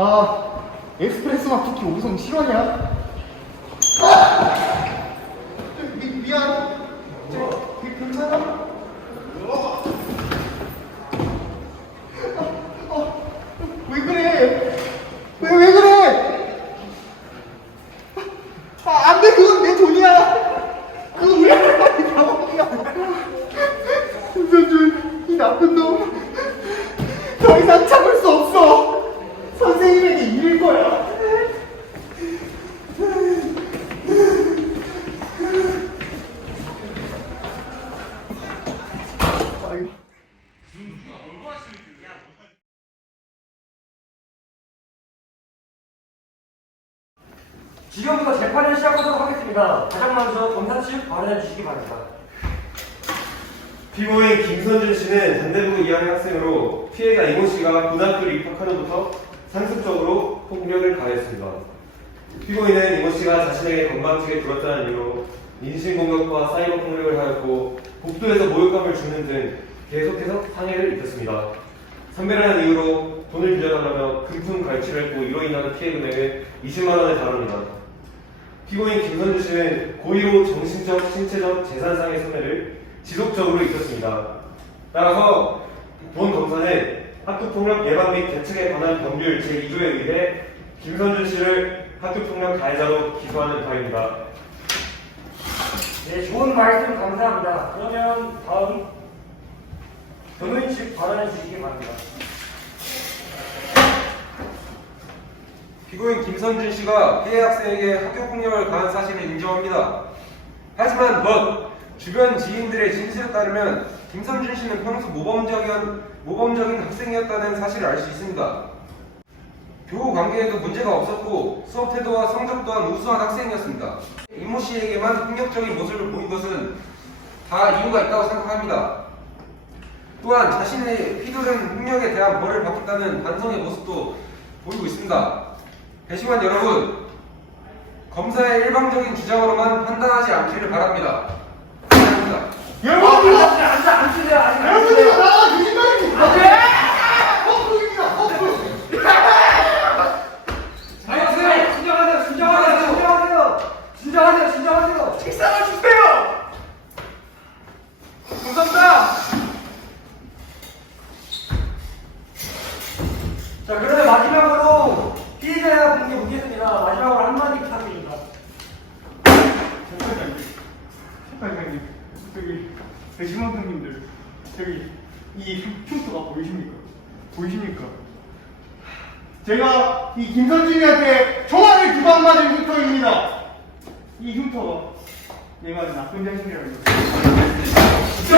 아, 에스프레소나 쿠키 5성 실화냐? 아! 미, 미안. 저, 그, 괜찮아? 어, 어, 왜 그래? 왜, 왜 그래? 아, 안 돼, 그건 내 돈이야. 이 나쁜 놈. 더 이상 참을 수 없어. 거야. 지금부터 재판을 시작하도록 하겠습니다. 가장 먼저 검사 측 발언해 주시기 바랍니다. 피고인 김선준 씨는 단대부 2학년 학생으로 피해자 이모 씨가 고등학교를 입학한 후부터 상습적으로 폭력을 가했습니다. 피고인은 이모 씨가 자신에게 건강증에 들었다는 이유로 인신공격과 사이버 폭력을 하였고 복도에서 모욕감을 주는 등 계속해서 상해를 입혔습니다. 선별하는 이유로 돈을 빌려달라며 금품 갈취를 했고 이로 인한 피해 금액은 20만 원에 달합니다. 피고인 김선주 씨는 고의로 정신적, 신체적, 재산상의 손해를 지속적으로 입혔습니다. 따라서 본 검사는 학교폭력 예방 및 대책에 관한 법률 제2조에 의해 김선준 씨를 학교폭력 가해자로 기소하는 바입니다. 네, 좋은 말씀 감사합니다. 그러면 다음 변호인 측 발언해 주시기 바랍니다. 피고인 김선준 씨가 피해 학생에게 학교 폭력을 가한 사실을 인정합니다. 하지만 법 주변 지인들의 진술에 따르면 김선준 씨는 평소 모범적인 모범적인 학생이었다는 사실을 알 수 있습니다. 교우 관계에도 문제가 없었고 수업 태도와 성적 또한 우수한 학생이었습니다. 임모 씨에게만 폭력적인 모습을 보인 것은 다 이유가 있다고 생각합니다. 또한 자신의 휘두른 폭력에 대한 벌을 받겠다는 반성의 모습도 보이고 있습니다. 배심원 여러분, 검사의 일방적인 주장으로만 판단하지 않기를 바랍니다. 감사합니다. 아직 안, 안 쓰세요. 아직 안 여러분들 쓰세요. 나와 거짓말입니다. 안 돼! 거꾸로입니다. 거꾸로. 진정하세요. 진정하세요. 진정하세요. 진정하세요. 진정하세요. 진정하세요. 식사를 주세요. 감사합니다. 자, 그러면 마지막으로 피해자 분께 묻겠습니다. 마지막으로 한마디 부탁드립니다. 잠깐만요. 잠깐만요. 배심원 형님들 저기 이 흉터가 보이십니까? 보이십니까? 제가 이 김선진이한테 총알을 두방 맞은 흉터입니다. 이 흉터가 얘가 나쁜 자식이라는 거. 진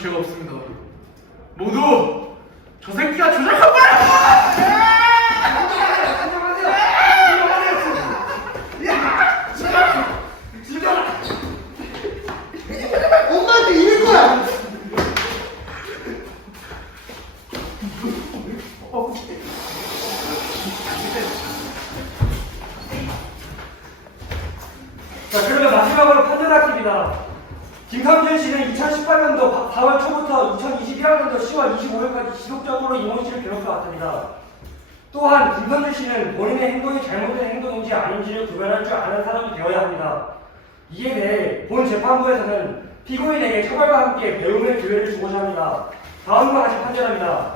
죄가 없습니다. 모두 저 새끼가 조작한 거야! 자, 그러면 마지막으로 판단할입니다 김삼준 씨는 2018년도 4월 초부터 2021학년도 10월 25일까지 지속적으로 이모 씨를 괴롭혀왔습니다. 또한 김삼준 씨는 본인의 행동이 잘못된 행동인지 아닌지를 구별할 줄 아는 사람이 되어야 합니다. 이에 대해 본 재판부에서는 피고인에게 처벌과 함께 배움의 기회를 주고자 합니다. 다음과 같이 판결합니다.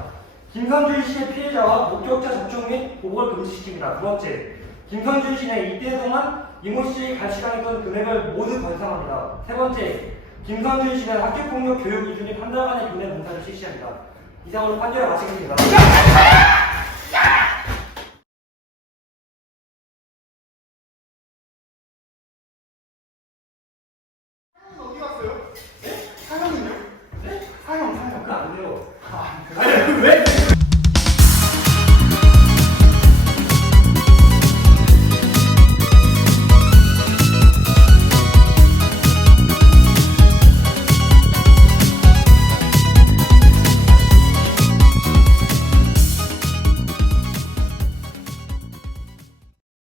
김선준 씨의 피해자와 목격자 접촉 및 보고를 금지시킵니다. 두 번째, 김선준 씨는 이때 동안 이모 씨에게 갈취당했던 금액을 모두 변상합니다. 세 번째, 김선준 씨는 학교폭력 교육 기준이 판단관의 교내 문사를 실시합니다. 이상으로 판결을 마치겠습니다.